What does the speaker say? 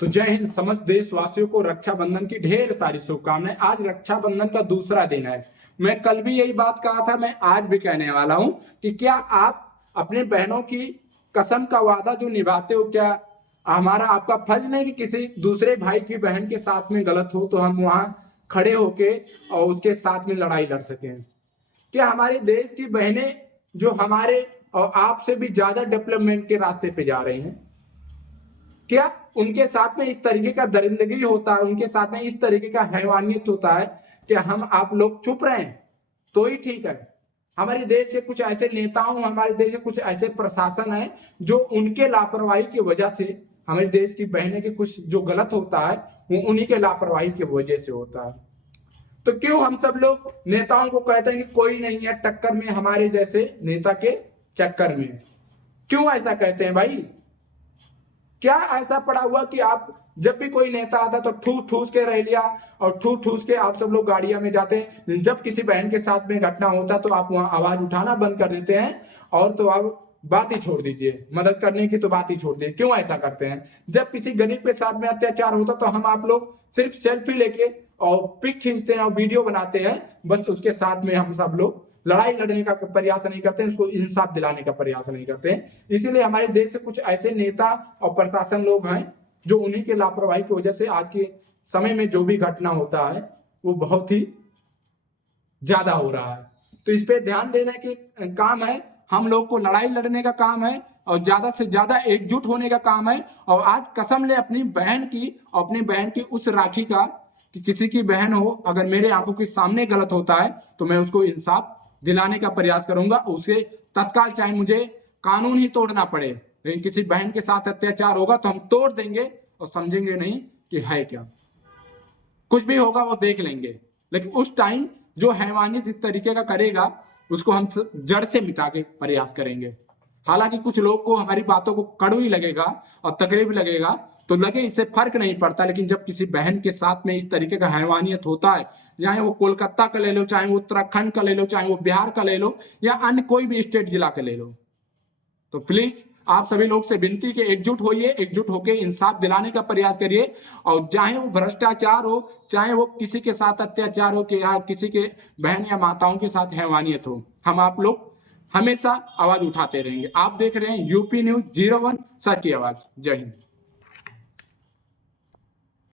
तो जय हिंद। समस्त देशवासियों को रक्षाबंधन की ढेर सारी शुभकामनाएं। आज रक्षाबंधन का दूसरा दिन है। मैं कल भी यही बात कहा था, मैं आज भी कहने वाला हूं कि क्या आप अपने बहनों की कसम का वादा जो निभाते हो, क्या हमारा आपका फर्ज नहीं कि किसी दूसरे भाई की बहन के साथ में गलत हो तो हम वहां खड़े होके और उसके साथ में लड़ाई लड़ सकें? क्या हमारे देश की बहनें जो हमारे और आपसे भी ज्यादा डेवलपमेंट के रास्ते पे जा रही हैं, क्या उनके साथ में इस तरीके का दरिंदगी होता है, उनके साथ में इस तरीके का हैवानियत होता है? क्या हम आप लोग चुप रहे तो ही ठीक है? हमारे देश के कुछ ऐसे नेताओं, हमारे देश के कुछ ऐसे प्रशासन है जो उनके लापरवाही की वजह से हमारे देश की बहनें के कुछ जो गलत होता है वो उन्हीं के लापरवाही की वजह से होता है। तो क्यों हम सब लोग नेताओं को कहते हैं कि कोई नहीं है टक्कर में हमारे जैसे नेता के चक्कर में? क्यों ऐसा कहते हैं भाई? क्या ऐसा पड़ा हुआ कि आप जब भी कोई नेता आता तो ठूस ठूस के रह लिया और ठूस ठूस के आप सब लोग गाड़ियां में जाते हैं, जब किसी बहन के साथ में घटना होता तो आप वहां आवाज उठाना बंद कर देते हैं और तो आप बात ही छोड़ दीजिए, मदद करने की तो बात ही छोड़ दीजिए। क्यों ऐसा करते हैं? जब किसी गरीब के साथ में अत्याचार होता तो हम आप लोग सिर्फ सेल्फी लेके और पिक खींचते हैं और वीडियो बनाते हैं, बस उसके साथ में हम सब लोग लड़ाई लड़ने का प्रयास नहीं करते हैं, उसको इंसाफ दिलाने का प्रयास नहीं करते हैं। इसीलिए हमारे देश से कुछ ऐसे नेता और प्रशासन लोग हैं जो उन्हीं के लापरवाही की वजह से आज के समय में जो भी घटना होता है वो बहुत ही ज्यादा हो रहा है। तो इस पे ध्यान देने के काम है, हम लोग को लड़ाई लड़ने का काम है और ज्यादा से ज्यादा एकजुट होने का काम है। और आज कसम ले अपनी बहन की, अपनी बहन की उस राखी का कि किसी की बहन हो अगर मेरे आंखों के सामने गलत होता है तो मैं उसको इंसाफ दिलाने का प्रयास करूंगा, उसे तत्काल, चाहे मुझे कानून ही तोड़ना पड़े। लेकिन किसी बहन के साथ अत्याचार होगा तो हम तोड़ देंगे और समझेंगे नहीं कि है क्या, कुछ भी होगा वो देख लेंगे। लेकिन उस टाइम जो हैवानियत इस तरीके का करेगा उसको हम जड़ से मिटा के प्रयास करेंगे। हालांकि कुछ लोग को हमारी बातों को कड़वी लगेगा और तकलीफ लगेगा तो लगे, इससे फर्क नहीं पड़ता। लेकिन जब किसी बहन के साथ में इस तरीके का हैवानियत होता है, चाहे वो कोलकाता का ले लो, चाहे वो उत्तराखंड का ले लो, चाहे वो बिहार का ले लो या अन्य कोई भी स्टेट जिला का ले लो, तो प्लीज आप सभी लोग से विनती कि एकजुट होइए, एकजुट होकर इंसाफ दिलाने का प्रयास करिए। और चाहे वो भ्रष्टाचार हो, चाहे वो किसी के साथ अत्याचार हो कि या किसी के बहन या माताओं के साथ हैवानियत हो, हम आप लोग हमेशा आवाज उठाते रहेंगे। आप देख रहे हैं यूपी न्यूज 01 सच की आवाज। जय हिंद।